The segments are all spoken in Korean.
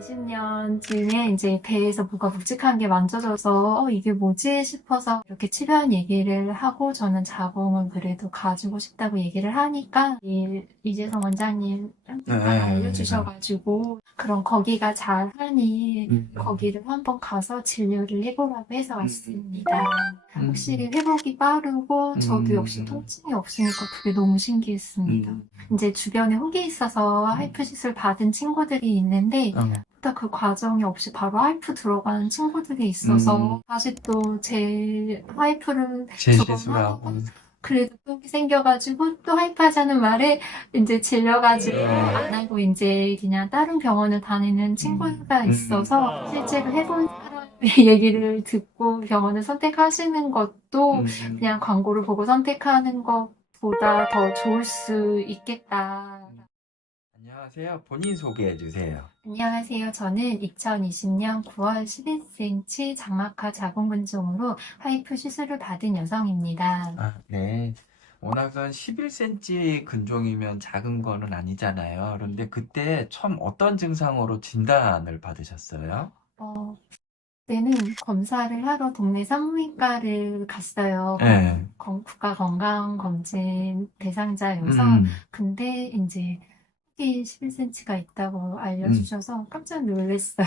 20년쯤에 이제 배에서 뭐가 묵직한 게 만져져서 이게 뭐지 싶어서 이렇게 치료한 얘기를 하고 저는 자궁을 그래도 가지고 싶다고 얘기를 하니까 이재성 원장님 알려주셔가지고 그럼 거기가 잘하니 거기를 한번 가서 진료를 해보라고 해서 왔습니다. 확실히 회복이 빠르고 저도 역시 통증이 없으니까 그게 너무 신기했습니다. 이제 주변에 혹이 있어서 하이프 시술 받은 친구들이 있는데 또 그 과정이 없이 바로 하이프 들어가는 친구들이 있어서 다시 또 제 하이프를 재시술하고. 그래도 똥이 생겨가지고 또 하이프 하자는 말에 이제 질려가지고 안 하고 이제 그냥 다른 병원을 다니는 친구가 있어서 실제로 해본 사람의 얘기를 듣고 병원을 선택하시는 것도 그냥 광고를 보고 선택하는 것보다 더 좋을 수 있겠다. 안녕하세요. 본인 소개해 주세요. 안녕하세요. 저는 2020년 9월 11cm 장막하 자궁근종으로 하이프 시술을 받은 여성입니다. 네. 워낙은 11cm 근종이면 작은 거는 아니잖아요. 그런데 그때 처음 어떤 증상으로 진단을 받으셨어요? 그때는 검사를 하러 동네 산부인과를 갔어요. 네. 국가건강검진 대상자여서. 근데 이제 혹이 11cm가 있다고 알려주셔서 깜짝 놀랐어요.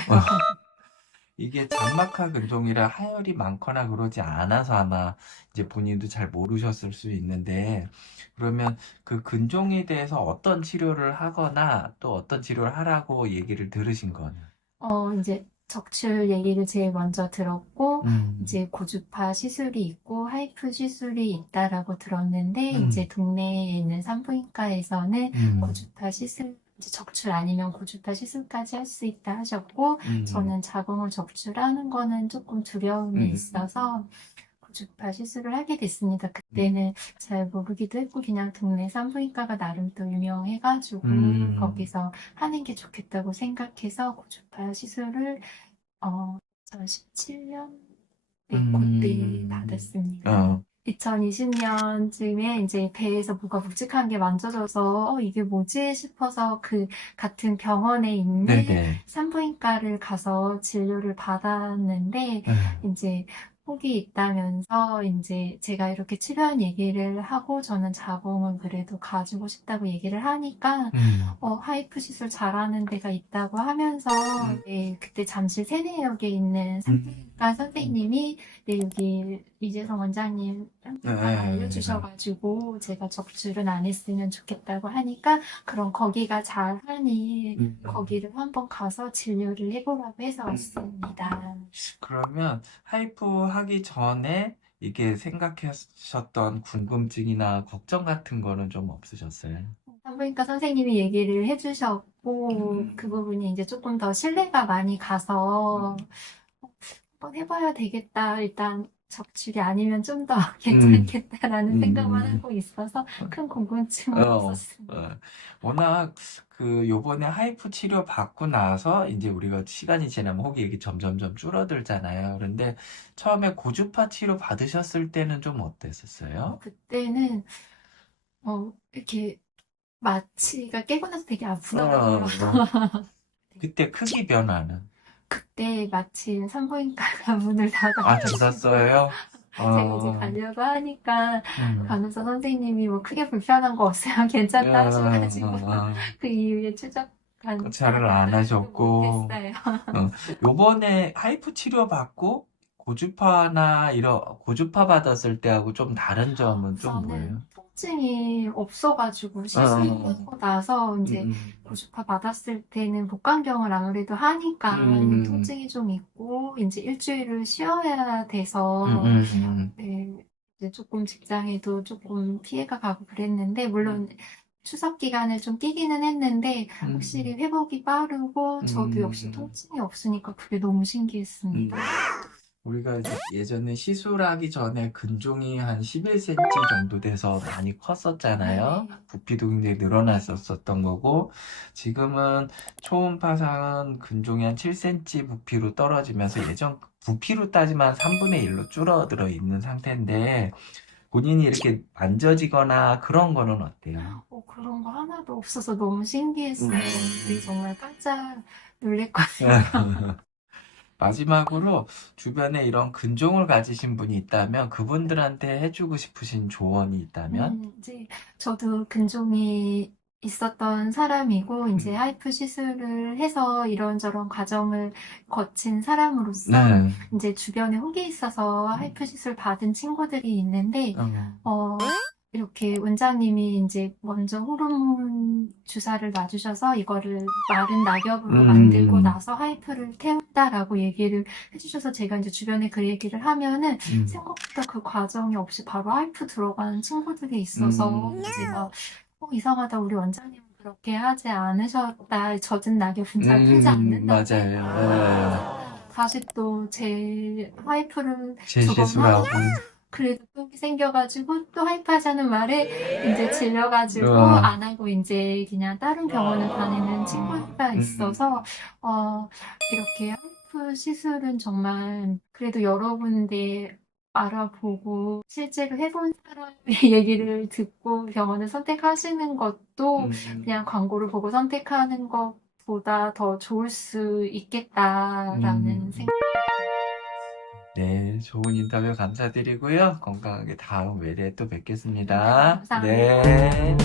이게 장막하 근종이라 하열이 많거나 그러지 않아서 아마 이제 본인도 잘 모르셨을 수 있는데, 그러면 그 근종에 대해서 어떤 치료를 하거나 또 어떤 치료를 하라고 얘기를 들으신 거는? 이제 적출 얘기를 제일 먼저 들었고, 음. 이제 고주파 시술이 있고, 하이프 시술이 있다라고 들었는데, 이제 동네에 있는 산부인과에서는 고주파 시술, 이제 적출 아니면 고주파 시술까지 할 수 있다 하셨고, 저는 자궁을 적출하는 거는 조금 두려움이 있어서, 고주파 시술을 하게 됐습니다. 그때는 잘 모르기도 했고 그냥 동네 산부인과가 나름 또 유명해가지고 거기서 하는 게 좋겠다고 생각해서 고주파 시술을 2017년에 그때 받았습니다. 2020년쯤에 이제 배에서 뭐가 묵직한 게 만져져서 이게 뭐지 싶어서 그 같은 병원에 있는 산부인과를 가서 진료를 받았는데 이제 혹이 있다면서 이제 제가 이렇게 치료한 얘기를 하고 저는 자궁을 그래도 가지고 싶다고 얘기를 하니까 하이프 시술 잘하는 데가 있다고 하면서 그때 잠실 세내역에 있는 산부인과 선생님이 여기 이재성 원장님 알려주셔가지고 제가 적출은 안 했으면 좋겠다고 하니까 그럼 거기가 잘하니 거기를 한번 가서 진료를 해보라고 해서 왔습니다. 그러면 하이프 하기 전에 이게 생각하셨던 궁금증이나 걱정 같은 거는 좀 없으셨어요? 산부인과 선생님이 얘기를 해주셨고 그 부분이 이제 조금 더 신뢰가 많이 가서 한번 해봐야 되겠다. 일단 적출이 아니면 좀 더 괜찮겠다라는 생각만 하고 있어서 큰 궁금증은 없었습니다. 워낙 요번에 하이프 치료 받고 나서 이제 우리가 시간이 지나면 혹이 이렇게 점점점 줄어들잖아요. 그런데 처음에 고주파 치료 받으셨을 때는 좀 어땠었어요? 그때는 이렇게 마취가 깨고 나서 되게 아프더라고요. 그때 크기 변화는? 그때 마침 산부인과가 문을 닫아가지고 닫았어요? 제가 이제 가려고 하니까 간호사 선생님이 뭐 크게 불편한 거 없으면 괜찮다 하셔가지고 그 이후에 잘을 안 하셨고. 했어요. 요번에 하이프 치료 받고 고주파 받았을 때하고 좀 다른 점은 좀 뭐예요? 통증이 없어가지고 시술하고 나서 이제 고주파 받았을 때는 복강경을 아무래도 하니까 통증이 좀 있고 이제 일주일을 쉬어야 돼서 이제 조금 직장에도 조금 피해가 가고 그랬는데 물론 추석 기간을 좀 끼기는 했는데 확실히 회복이 빠르고 저도 역시 통증이 없으니까 그게 너무 신기했습니다. 우리가 예전에 시술하기 전에 근종이 한 11cm 정도 돼서 많이 컸었잖아요. 부피도 굉장히 늘어났었던 거고, 지금은 초음파상은 근종이 한 7cm 부피로 떨어지면서 예전 부피로 따지면 3분의 1로 줄어들어 있는 상태인데, 본인이 이렇게 만져지거나 그런 거는 어때요? 그런 거 하나도 없어서 너무 신기했어요. 우리 정말 깜짝 놀랬거든요. 마지막으로 주변에 이런 근종을 가지신 분이 있다면 그분들한테 해주고 싶으신 조언이 있다면? 이제 저도 근종이 있었던 사람이고, 이제 음. 하이프 시술을 해서 이런저런 과정을 거친 사람으로서, 네. 이제 주변에 혹이 있어서 하이프 시술 받은 친구들이 있는데, 이렇게 원장님이 이제 먼저 호르몬 주사를 놔주셔서 이거를 마른 낙엽으로 만들고 나서 하이프를 태운다라고 얘기를 해주셔서 제가 이제 주변에 그 얘기를 하면은 생각보다 그 과정이 없이 바로 하이프 들어가는 친구들이 있어서 제가 이상하다, 우리 원장님은 그렇게 하지 않으셨다, 젖은 낙엽은 잘 풀지 않는다. 맞아요. 다시 또 제 하이프를 두 번 재시술하고. 그래도 똥이 생겨가지고 또 하이프 하자는 말에 이제 질려가지고 우와. 안 하고 이제 그냥 다른 병원을 다니는 친구가 있어서 이렇게 하이프 시술은 정말 그래도 여러 군데 알아보고 실제로 해본 사람의 얘기를 듣고 병원을 선택하시는 것도 그냥 광고를 보고 선택하는 것보다 더 좋을 수 있겠다라는 생각. 네, 좋은 인터뷰 감사드리고요. 건강하게 다음 외래에 또 뵙겠습니다. 감사합니다. 네.